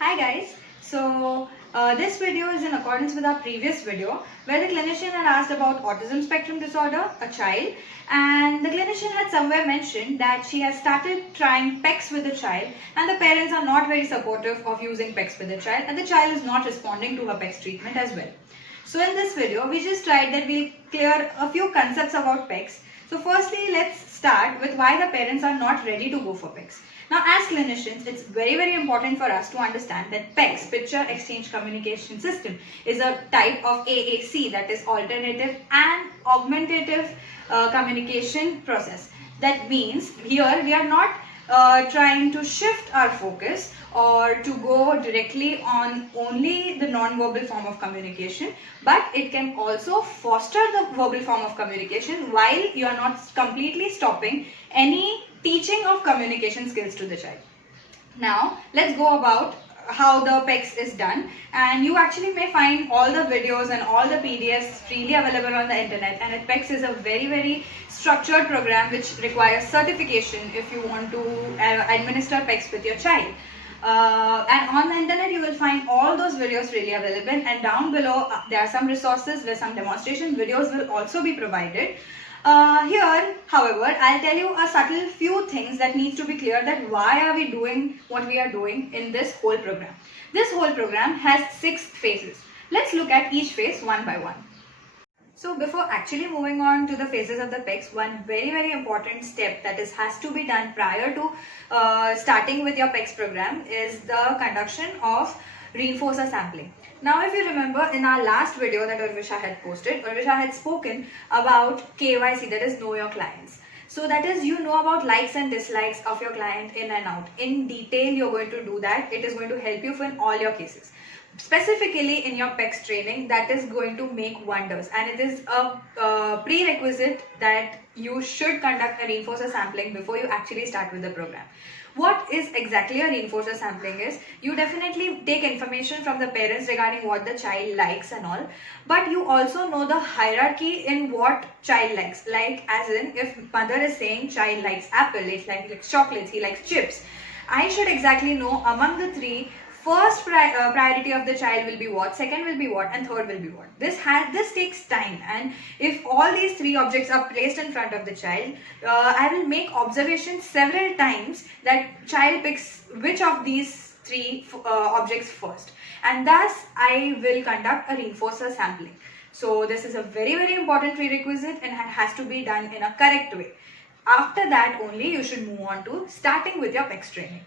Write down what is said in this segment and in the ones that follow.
Hi guys, this video is in accordance with our previous video where the clinician had asked about autism spectrum disorder, a child, and the clinician had somewhere mentioned that she has started trying PECS with the child and the parents are not very supportive of using PECS with the child and the child is not responding to her PECS treatment as well. So in this video, we just tried that we'll clear a few concepts about PECS. So firstly, let's start with why the parents are not ready to go for PECS. Now, as clinicians, it's very important for us to understand that PECS, Picture Exchange Communication System, is a type of AAC, that is alternative and augmentative communication process. That means here we are not trying to shift our focus or to go directly on only the non-verbal form of communication, but it can also foster the verbal form of communication while you are not completely stopping any teaching of communication skills to the child. Now let's go about how the PECS is done, and you actually may find all the videos and all the PDFs freely available on the internet, and PECS is a very structured program which requires certification if you want to administer PECS with your child. And on the internet you will find all those videos freely available, and down below there are some resources where some demonstration videos will also be provided. Here, however, I'll tell you a subtle few things that needs to be clear, that why are we doing what we are doing in this whole program. This whole program has 6 phases. Let's look at each phase one by one. So before actually moving on to the phases of the PECS, one very important step that has to be done prior to starting with your PECS program is the conduction of reinforcer sampling. Now if you remember, in our last video that Urvisha had posted, Urvisha had spoken about KYC, that is know your clients. So that is, you know about likes and dislikes of your client in and out. In detail you're going to do that. It is going to help you in all your cases. Specifically in your PECS training, that is going to make wonders, and it is a prerequisite that you should conduct a reinforcer sampling before you actually start with the program. What is exactly a reinforcer sampling is, you definitely take information from the parents regarding what the child likes and all, but you also know the hierarchy in what child likes. Like as in, if mother is saying child likes apple, he likes chocolates, he likes chips, I should exactly know among the three, first priority of the child will be what, second will be what, and third will be what. This takes time, and if all these 3 objects are placed in front of the child, I will make observations several times that child picks which of these 3 objects first, and thus I will conduct a reinforcer sampling. So this is a very important prerequisite, and it has to be done in a correct way. After that only you should move on to starting with your PECS training.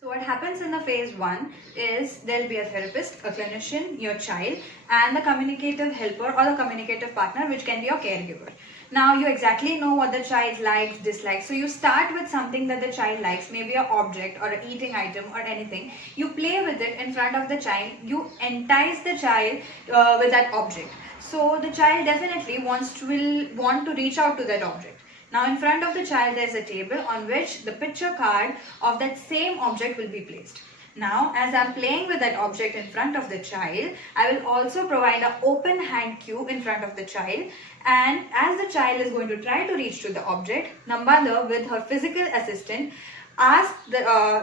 So what happens in the phase 1 is, there will be a therapist, a clinician, your child, and the communicative helper or the communicative partner, which can be your caregiver. Now you exactly know what the child likes, dislikes. So you start with something that the child likes, maybe an object or an eating item or anything. You play with it in front of the child. You entice the child with that object. So the child definitely will want to reach out to that object. Now in front of the child there is a table on which the picture card of that same object will be placed. Now as I am playing with that object in front of the child, I will also provide an open hand cue in front of the child, and as the child is going to try to reach to the object, Nambada with her physical assistant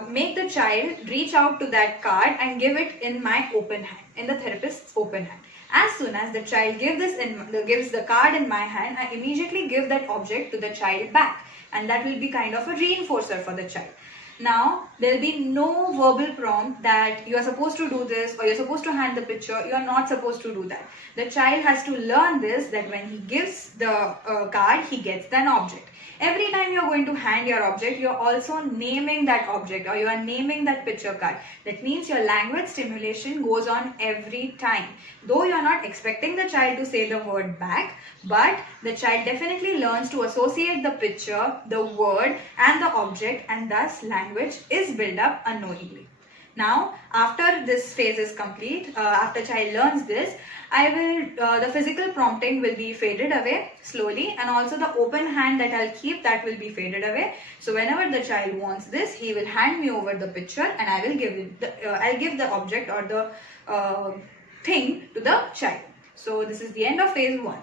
make the child reach out to that card and give it in my open hand, in the therapist's open hand. As soon as the child gives the card in my hand, I immediately give that object to the child back, and that will be kind of a reinforcer for the child. Now there will be no verbal prompt that you are supposed to do this or you are supposed to hand the picture. You are not supposed to do that. The child has to learn this, that when he gives the card, he gets an object. Every time you are going to hand your object, you are also naming that object or you are naming that picture card. That means your language stimulation goes on every time. Though you are not expecting the child to say the word back, but the child definitely learns to associate the picture, the word and the object, and thus language is built up unknowingly. Now, after this phase is complete, after child learns this, the physical prompting will be faded away slowly, and also the open hand that I'll keep, that will be faded away. So whenever the child wants this, he will hand me over the picture and I will give the object or the thing to the child. So this is the end of phase 1.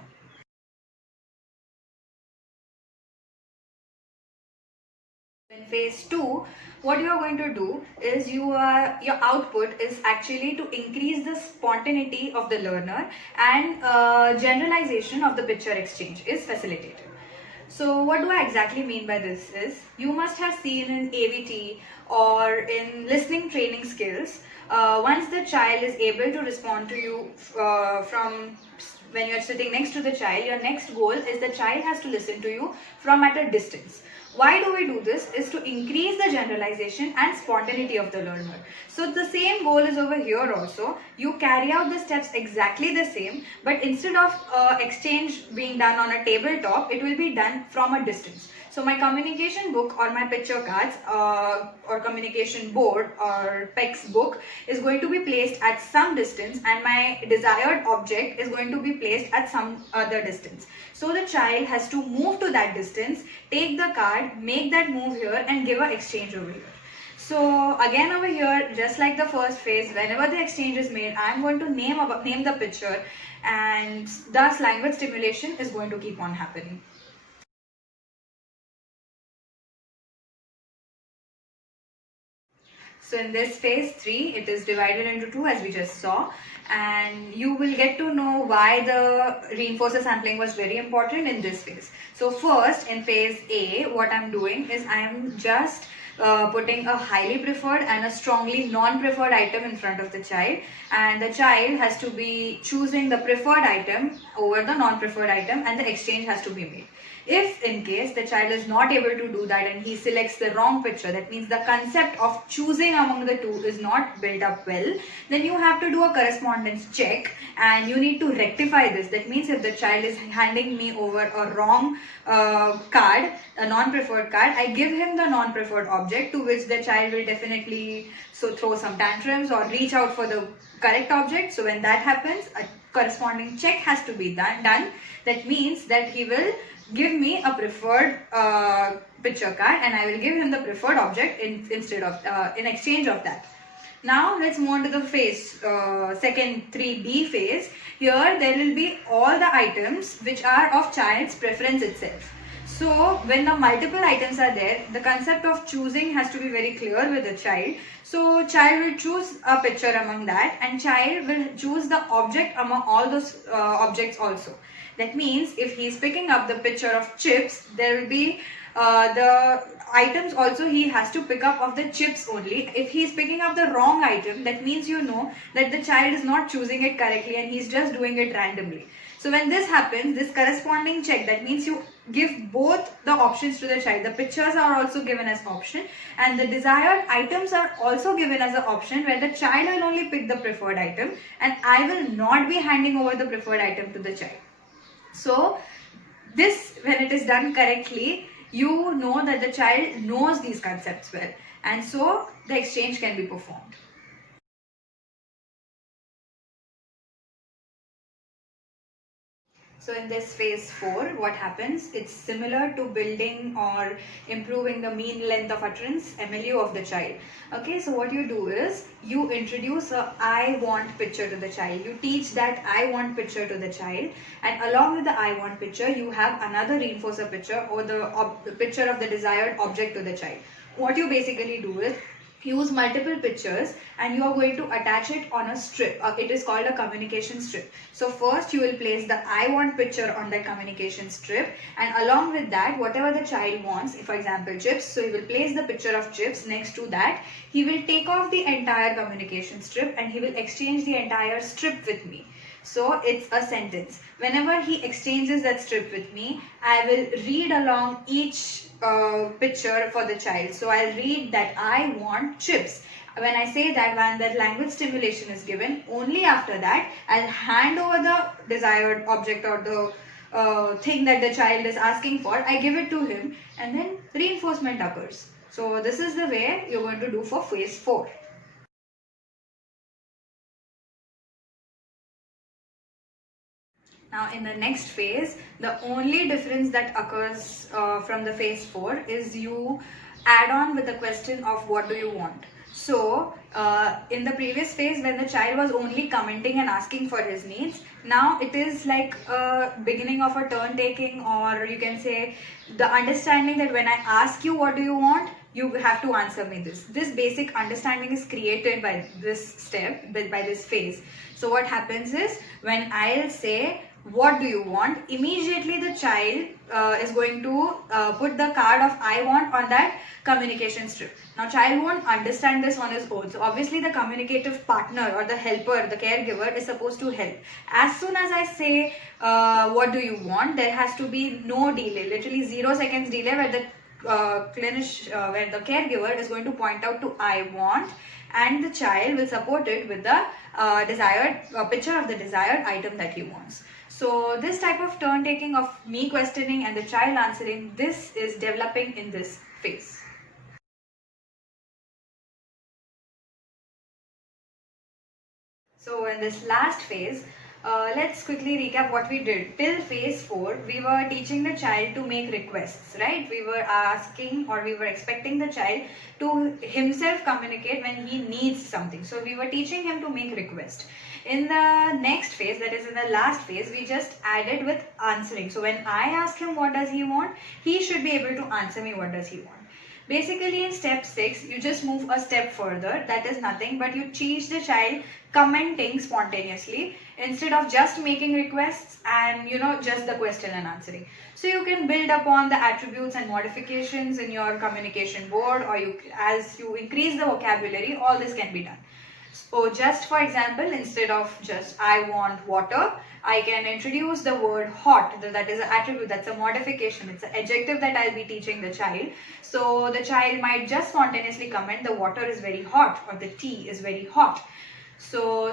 In phase 2, what you are going to do is your output is actually to increase the spontaneity of the learner, and generalization of the picture exchange is facilitated. So what do I exactly mean by this is, you must have seen in AVT or in listening training skills, once the child is able to respond to you from when you're sitting next to the child, your next goal is the child has to listen to you from at a distance. Why do we do this? Is to increase the generalization and spontaneity of the learner. So the same goal is over here also. You carry out the steps exactly the same, but instead of exchange being done on a tabletop, it will be done from a distance. So my communication book or my picture cards or communication board or PECS book is going to be placed at some distance, and my desired object is going to be placed at some other distance. So the child has to move to that distance, take the card, make that move here and give an exchange over here. So again over here, just like the first phase, whenever the exchange is made, I am going to name the picture, and thus language stimulation is going to keep on happening. So in this phase 3, it is divided into 2 as we just saw, and you will get to know why the reinforcer sampling was very important in this phase. So first, in phase A, what I'm doing is I am just putting a highly preferred and a strongly non-preferred item in front of the child, and the child has to be choosing the preferred item over the non-preferred item, and the exchange has to be made. If in case the child is not able to do that and he selects the wrong picture, that means the concept of choosing among the two is not built up well, then you have to do a correspondence check and you need to rectify this. That means if the child is handing me over a wrong card, a non-preferred card, I give him the non-preferred object, to which the child will definitely throw some tantrums or reach out for the correct object. So when that happens, a corresponding check has to be done. That means that he will give me a preferred picture card, and I will give him the preferred object in exchange of that. Now let's move on to the phase, second 3B phase. Here there will be all the items which are of child's preference itself. So when the multiple items are there, the concept of choosing has to be very clear with the child. So child will choose a picture among that, and child will choose the object among all those objects also. That means if he is picking up the picture of chips, there will be the items also he has to pick up of the chips only. If he is picking up the wrong item, that means you know that the child is not choosing it correctly and he is just doing it randomly. So when this happens, this corresponding check, that means you give both the options to the child. The pictures are also given as option, and the desired items are also given as an option, where the child will only pick the preferred item and I will not be handing over the preferred item to the child. So this, when it is done correctly, you know that the child knows these concepts well, and so the exchange can be performed. So in this phase 4, what happens? It's similar to building or improving the mean length of utterance, MLU of the child. Okay, so what you do is you introduce a I want picture to the child. You teach that I want picture to the child, and along with the I want picture, you have another reinforcer picture or the picture of the desired object to the child. What you basically do is use multiple pictures and you are going to attach it on a strip. It is called a communication strip. So first you will place the I want picture on that communication strip, and along with that, whatever the child wants, for example chips, so he will place the picture of chips next to that. He will take off the entire communication strip and he will exchange the entire strip with me. So it's a sentence. Whenever he exchanges that strip with me, I will read along each picture for the child. So I'll read that I want chips. When I say that, when that language stimulation is given, only after that I'll hand over the desired object or the thing that the child is asking for. I give it to him and then reinforcement occurs. So this is the way you're going to do for phase 4. Now in the next phase, the only difference that occurs from the phase 4 is you add on with the question of what do you want. So in the previous phase, when the child was only commenting and asking for his needs, now it is like a beginning of a turn taking, or you can say the understanding that when I ask you what do you want, you have to answer me this. This basic understanding is created by this step, by this phase. So what happens is, when I'll say, what do you want, immediately the child is going to put the card of I want on that communication strip. Now child won't understand this on his own, so obviously the communicative partner or the helper, the caregiver, is supposed to help. As soon as I say what do you want, there has to be no delay, literally 0 seconds delay, where the where the caregiver is going to point out to I want, and the child will support it with the desired picture of the desired item that he wants. So this type of turn taking of me questioning and the child answering, this is developing in this phase. So in this last phase, let's quickly recap what we did. Till phase 4, we were teaching the child to make requests, right? We were asking, or we were expecting the child to himself communicate when he needs something. So we were teaching him to make requests. In the next phase, that is in the last phase, we just added with answering. So when I ask him what does he want, he should be able to answer me what does he want. Basically in step 6, you just move a step further. That is nothing but you teach the child commenting spontaneously instead of just making requests and just the question and answering. So you can build upon the attributes and modifications in your communication board, or as you increase the vocabulary, all this can be done. So just for example, instead of just I want water, I can introduce the word hot. That is an attribute, that's a modification, it's an adjective that I'll be teaching the child. So the child might just spontaneously comment the water is very hot or the tea is very hot. So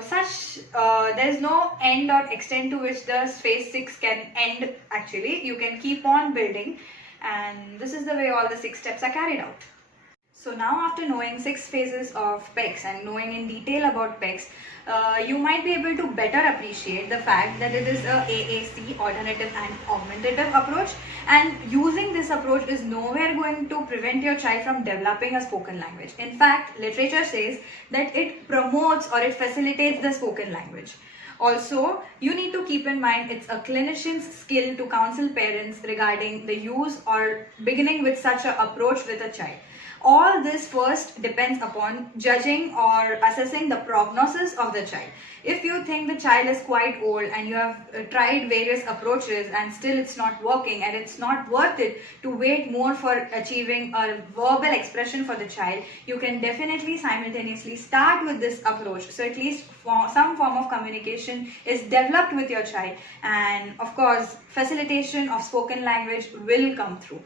there is no end or extent to which the phase 6 can end actually. You can keep on building, and this is the way all the 6 steps are carried out. So now after knowing 6 phases of PECS and knowing in detail about PECS, you might be able to better appreciate the fact that it is a AAC, alternative and augmentative approach, and using this approach is nowhere going to prevent your child from developing a spoken language. In fact, literature says that it promotes or it facilitates the spoken language. Also, you need to keep in mind it's a clinician's skill to counsel parents regarding the use or beginning with such an approach with a child. All this first depends upon judging or assessing the prognosis of the child. If you think the child is quite old and you have tried various approaches and still it's not working and it's not worth it to wait more for achieving a verbal expression for the child, you can definitely simultaneously start with this approach. So at least some form of communication is developed with your child, and of course facilitation of spoken language will come through.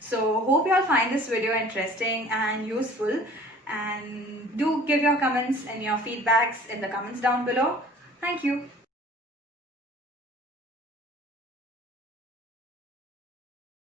So hope you all find this video interesting and useful, and do give your comments and your feedbacks in the comments down below. Thank you.